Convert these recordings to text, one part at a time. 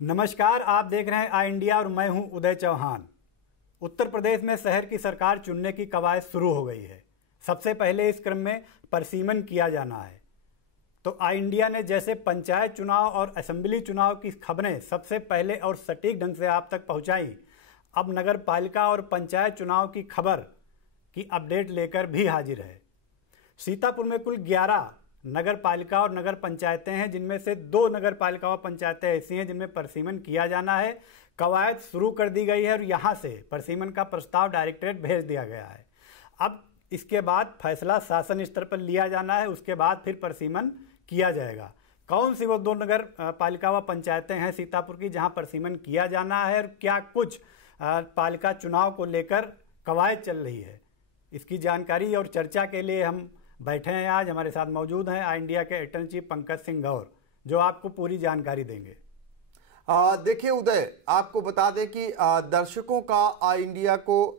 नमस्कार, आप देख रहे हैं आई इंडिया और मैं हूं उदय चौहान। उत्तर प्रदेश में शहर की सरकार चुनने की कवायद शुरू हो गई है। सबसे पहले इस क्रम में परसीमन किया जाना है। तो आई इंडिया ने जैसे पंचायत चुनाव और असेंबली चुनाव की खबरें सबसे पहले और सटीक ढंग से आप तक पहुंचाई, अब नगर पालिका और पंचायत चुनाव की खबर की अपडेट लेकर भी हाजिर है। सीतापुर में कुल 11 नगर पालिका और नगर पंचायतें हैं, जिनमें से 2 नगर पालिका और पंचायतें ऐसी हैं जिनमें परसीमन किया जाना है। कवायद शुरू कर दी गई है और यहां से परसीमन का प्रस्ताव डायरेक्टरेट भेज दिया गया है। अब इसके बाद फैसला शासन स्तर पर लिया जाना है, उसके बाद फिर परसीमन किया जाएगा। कौन सी वो 2 नगर पालिका व पंचायतें हैं सीतापुर की जहां परसीमन किया जाना है और क्या कुछ पालिका चुनाव को लेकर कवायद चल रही है, इसकी जानकारी और चर्चा के लिए हम बैठे हैं। आज हमारे साथ मौजूद हैं आई इंडिया के एडिटर चीफ पंकज सिंह गौर, जो आपको पूरी जानकारी देंगे। देखिए उदय, आपको बता दें कि दर्शकों का आई इंडिया को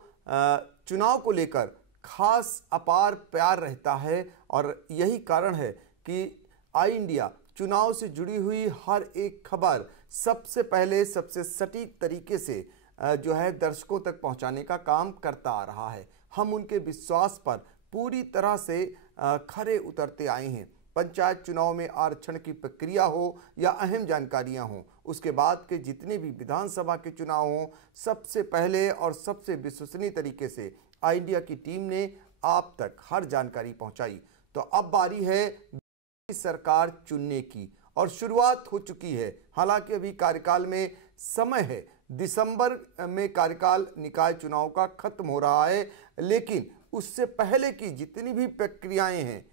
चुनाव को लेकर खास अपार प्यार रहता है और यही कारण है कि आई इंडिया चुनाव से जुड़ी हुई हर एक खबर सबसे पहले सबसे सटीक तरीके से जो है दर्शकों तक पहुंचाने का काम करता आ रहा है। हम उनके विश्वास पर पूरी तरह से खरे उतरते आए हैं। पंचायत चुनाव में आरक्षण की प्रक्रिया हो या अहम जानकारियां हो, उसके बाद के जितने भी विधानसभा के चुनाव हों, सबसे पहले और सबसे विश्वसनीय तरीके से आई इंडिया की टीम ने आप तक हर जानकारी पहुंचाई। तो अब बारी है सरकार चुनने की और शुरुआत हो चुकी है। हालांकि अभी कार्यकाल में समय है, दिसंबर में कार्यकाल निकाय चुनाव का खत्म हो रहा है, लेकिन उससे पहले की जितनी भी प्रक्रियाएं हैं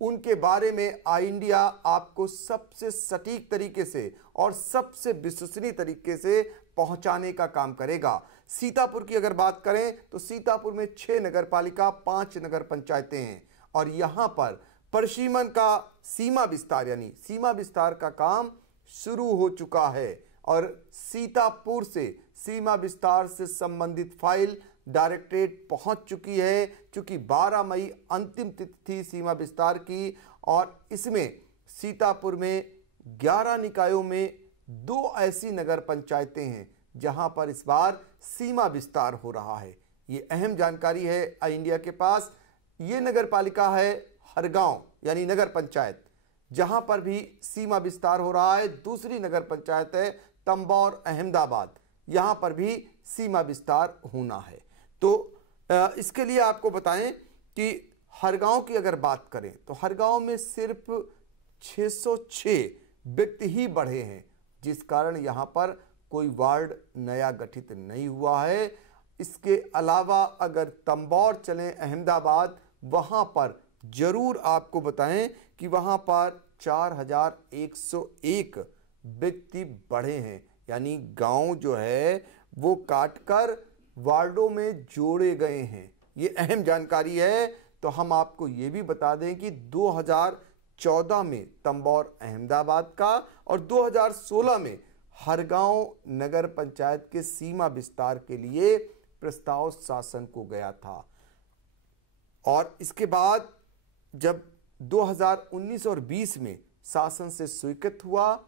उनके बारे में आई इंडिया आपको सबसे सटीक तरीके से और सबसे विश्वसनीय तरीके से पहुंचाने का काम करेगा। सीतापुर की अगर बात करें तो सीतापुर में 6 नगर पालिका, 5 नगर पंचायतें हैं और यहां पर परसीमन का सीमा विस्तार यानी सीमा विस्तार का काम शुरू हो चुका है और सीतापुर से सीमा विस्तार से संबंधित फाइल डायरेक्टरेट पहुंच चुकी है। चूंकि 12 मई अंतिम तिथि थी सीमा विस्तार की और इसमें सीतापुर में 11 निकायों में 2 ऐसी नगर पंचायतें हैं जहां पर इस बार सीमा विस्तार हो रहा है। ये अहम जानकारी है आई इंडिया के पास। ये नगर पालिका है हरगांव यानी नगर पंचायत, जहां पर भी सीमा विस्तार हो रहा है। दूसरी नगर पंचायत है तंबौर अहमदाबाद, यहां पर भी सीमा विस्तार होना है। तो इसके लिए आपको बताएं कि हरगांव की अगर बात करें तो हरगांव में सिर्फ 606 व्यक्ति ही बढ़े हैं, जिस कारण यहां पर कोई वार्ड नया गठित नहीं हुआ है। इसके अलावा अगर तंबौर चलें अहमदाबाद, वहां पर जरूर आपको बताएं कि वहां पर 4101 व्यक्ति बढ़े हैं, यानी गांव जो है वो काटकर वार्डों में जोड़े गए हैं। ये अहम जानकारी है। तो हम आपको ये भी बता दें कि 2014 में तंबौर अहमदाबाद का और 2016 में हरगांव नगर पंचायत के सीमा विस्तार के लिए प्रस्ताव शासन को गया था और इसके बाद जब 2019 और 20 में शासन से स्वीकृत हुआ,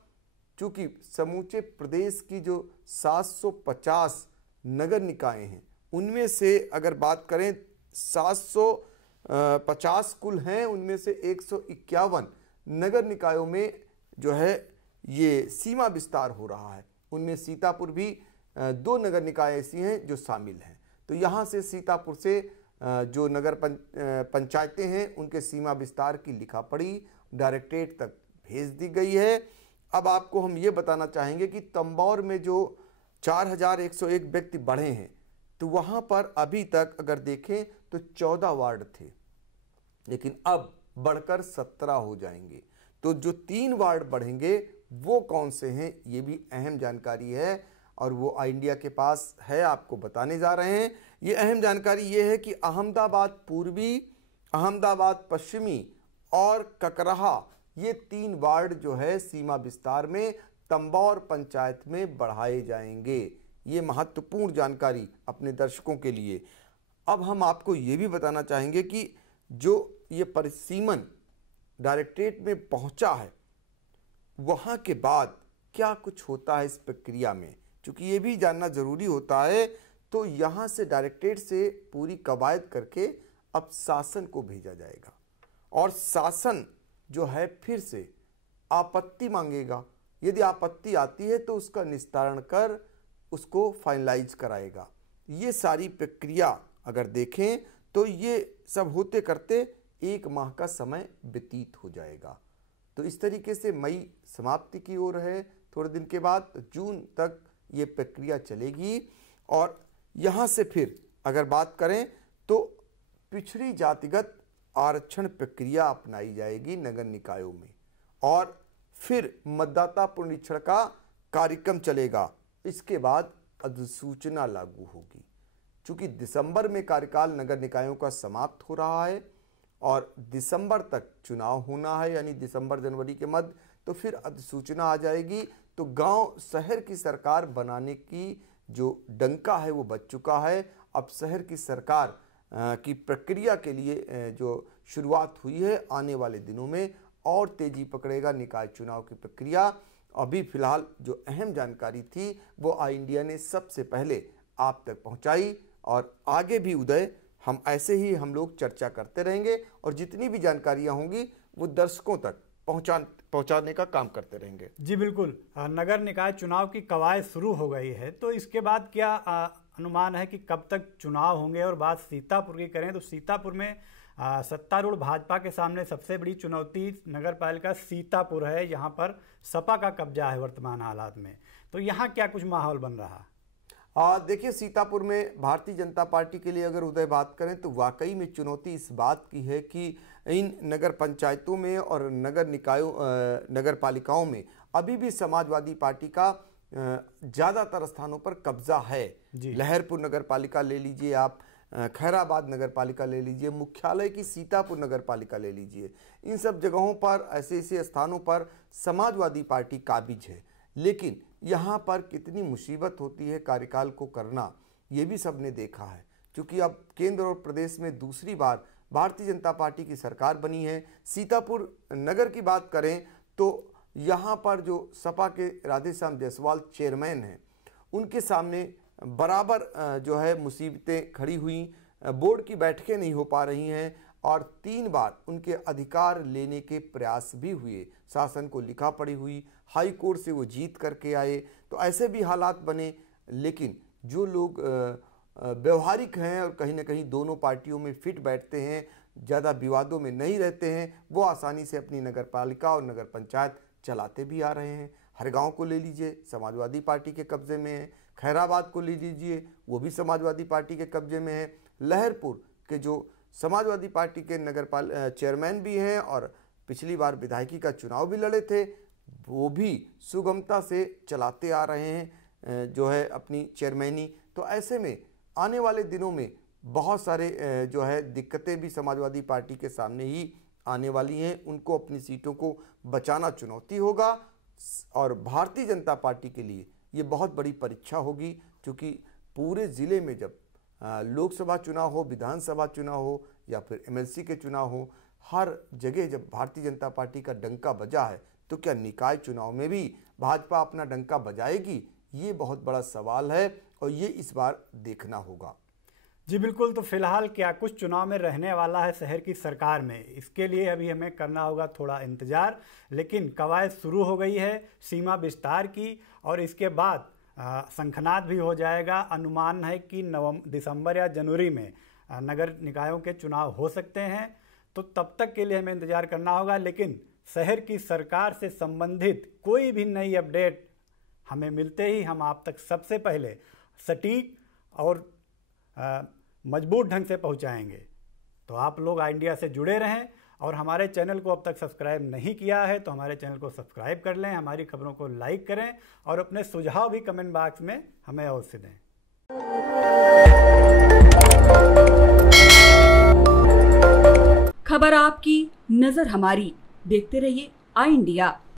चूंकि समूचे प्रदेश की जो 750 नगर निकाय हैं उनमें से अगर बात करें 750 कुल हैं, उनमें से 151 नगर निकायों में जो है ये सीमा विस्तार हो रहा है। उनमें सीतापुर भी 2 नगर निकाय ऐसी हैं जो शामिल हैं। तो यहाँ से सीतापुर से जो नगर पंचायतें हैं उनके सीमा विस्तार की लिखा पढ़ी डायरेक्टरेट तक भेज दी गई है। अब आपको हम ये बताना चाहेंगे कि तंबौर में जो 4101 व्यक्ति बढ़े हैं, तो वहाँ पर अभी तक अगर देखें तो 14 वार्ड थे, लेकिन अब बढ़कर 17 हो जाएंगे। तो जो 3 वार्ड बढ़ेंगे वो कौन से हैं, ये भी अहम जानकारी है और वो आई इंडिया के पास है, आपको बताने जा रहे हैं। ये अहम जानकारी ये है कि अहमदाबाद पूर्वी, अहमदाबाद पश्चिमी और ककराहा, ये 3 वार्ड जो है सीमा विस्तार में तंबौर पंचायत में बढ़ाए जाएंगे। ये महत्वपूर्ण जानकारी अपने दर्शकों के लिए। अब हम आपको ये भी बताना चाहेंगे कि जो ये परसीमन डायरेक्टरेट में पहुंचा है, वहां के बाद क्या कुछ होता है इस प्रक्रिया में, क्योंकि ये भी जानना जरूरी होता है। तो यहाँ से डायरेक्टरेट से पूरी कवायद करके अब शासन को भेजा जाएगा और शासन जो है फिर से आपत्ति मांगेगा। यदि आपत्ति आती है तो उसका निस्तारण कर उसको फाइनलाइज कराएगा। ये सारी प्रक्रिया अगर देखें तो ये सब होते करते 1 माह का समय व्यतीत हो जाएगा। तो इस तरीके से मई समाप्ति की ओर है, थोड़े दिन के बाद जून तक ये प्रक्रिया चलेगी। और यहाँ से फिर अगर बात करें तो पिछड़ी जातिगत आरक्षण प्रक्रिया अपनाई जाएगी नगर निकायों में और फिर मतदाता पुनरीक्षण का कार्यक्रम चलेगा। इसके बाद अधिसूचना लागू होगी। चूंकि दिसंबर में कार्यकाल नगर निकायों का समाप्त हो रहा है और दिसंबर तक चुनाव होना है, यानी दिसंबर जनवरी के मध्य, तो फिर अधिसूचना आ जाएगी। तो गांव शहर की सरकार बनाने की जो डंका है वो बज चुका है। अब शहर की सरकार की प्रक्रिया के लिए जो शुरुआत हुई है, आने वाले दिनों में और तेजी पकड़ेगा निकाय चुनाव की प्रक्रिया। अभी फिलहाल जो अहम जानकारी थी वो आई इंडिया ने सबसे पहले आप तक पहुंचाई और आगे भी उदय हम ऐसे ही हम लोग चर्चा करते रहेंगे और जितनी भी जानकारियां होंगी वो दर्शकों तक पहुंचाने का काम करते रहेंगे। जी बिल्कुल। नगर निकाय चुनाव की कवायद शुरू हो गई है, तो इसके बाद क्या अनुमान है कि कब तक चुनाव होंगे? और बात सीतापुर की करें तो सीतापुर में सत्तारूढ़ भाजपा के सामने सबसे बड़ी चुनौती नगर पालिका सीतापुर है। यहाँ पर सपा का कब्जा है वर्तमान हालात में, तो यहाँ क्या कुछ माहौल बन रहा? देखिए, सीतापुर में भारतीय जनता पार्टी के लिए अगर उदय बात करें तो वाकई में चुनौती इस बात की है कि इन नगर पंचायतों में और नगर निकायों नगर पालिकाओं में अभी भी समाजवादी पार्टी का ज़्यादातर स्थानों पर कब्जा है। लहरपुर नगर पालिका ले लीजिए आप, खैराबाद नगर पालिका ले लीजिए, मुख्यालय की सीतापुर नगर पालिका ले लीजिए, इन सब जगहों पर ऐसे ऐसे स्थानों पर समाजवादी पार्टी काबिज है। लेकिन यहाँ पर कितनी मुसीबत होती है कार्यकाल को करना, ये भी सबने देखा है। क्योंकि अब केंद्र और प्रदेश में दूसरी बार भारतीय जनता पार्टी की सरकार बनी है। सीतापुर नगर की बात करें तो यहाँ पर जो सपा के राधेश्याम जायसवाल चेयरमैन हैं, उनके सामने बराबर जो है मुसीबतें खड़ी हुई। बोर्ड की बैठकें नहीं हो पा रही हैं और 3 बार उनके अधिकार लेने के प्रयास भी हुए, शासन को लिखा पड़ी हुई, हाई कोर्ट से वो जीत करके आए। तो ऐसे भी हालात बने। लेकिन जो लोग व्यवहारिक हैं और कहीं ना कहीं दोनों पार्टियों में फिट बैठते हैं, ज़्यादा विवादों में नहीं रहते हैं, वो आसानी से अपनी नगर पालिका और नगर पंचायत चलाते भी आ रहे हैं। हर गाँव को ले लीजिए, समाजवादी पार्टी के कब्जे में है। खैराबाद को ले लीजिए, वो भी समाजवादी पार्टी के कब्जे में है। लहरपुर के जो समाजवादी पार्टी के चेयरमैन भी हैं और पिछली बार विधायकी का चुनाव भी लड़े थे, वो भी सुगमता से चलाते आ रहे हैं जो है अपनी चेयरमैनी। तो ऐसे में आने वाले दिनों में बहुत सारे जो है दिक्कतें भी समाजवादी पार्टी के सामने ही आने वाली हैं। उनको अपनी सीटों को बचाना चुनौती होगा और भारतीय जनता पार्टी के लिए ये बहुत बड़ी परीक्षा होगी। क्योंकि पूरे ज़िले में जब लोकसभा चुनाव हो, विधानसभा चुनाव हो या फिर एमएलसी के चुनाव हो, हर जगह जब भारतीय जनता पार्टी का डंका बजा है, तो क्या निकाय चुनाव में भी भाजपा अपना डंका बजाएगी? ये बहुत बड़ा सवाल है और ये इस बार देखना होगा। जी बिल्कुल। तो फिलहाल क्या कुछ चुनाव में रहने वाला है शहर की सरकार में, इसके लिए अभी हमें करना होगा थोड़ा इंतजार। लेकिन कवायद शुरू हो गई है सीमा विस्तार की और इसके बाद शंखनाद भी हो जाएगा। अनुमान है कि दिसंबर या जनवरी में नगर निकायों के चुनाव हो सकते हैं। तो तब तक के लिए हमें इंतजार करना होगा। लेकिन शहर की सरकार से संबंधित कोई भी नई अपडेट हमें मिलते ही हम आप तक सबसे पहले सटीक और मजबूत ढंग से पहुंचाएंगे। तो आप लोग आई इंडिया से जुड़े रहें और हमारे चैनल को अब तक सब्सक्राइब नहीं किया है तो हमारे चैनल को सब्सक्राइब कर लें, हमारी खबरों को लाइक करें और अपने सुझाव भी कमेंट बॉक्स में हमें अवश्य दें। खबर आपकी, नजर हमारी। देखते रहिए आई इंडिया।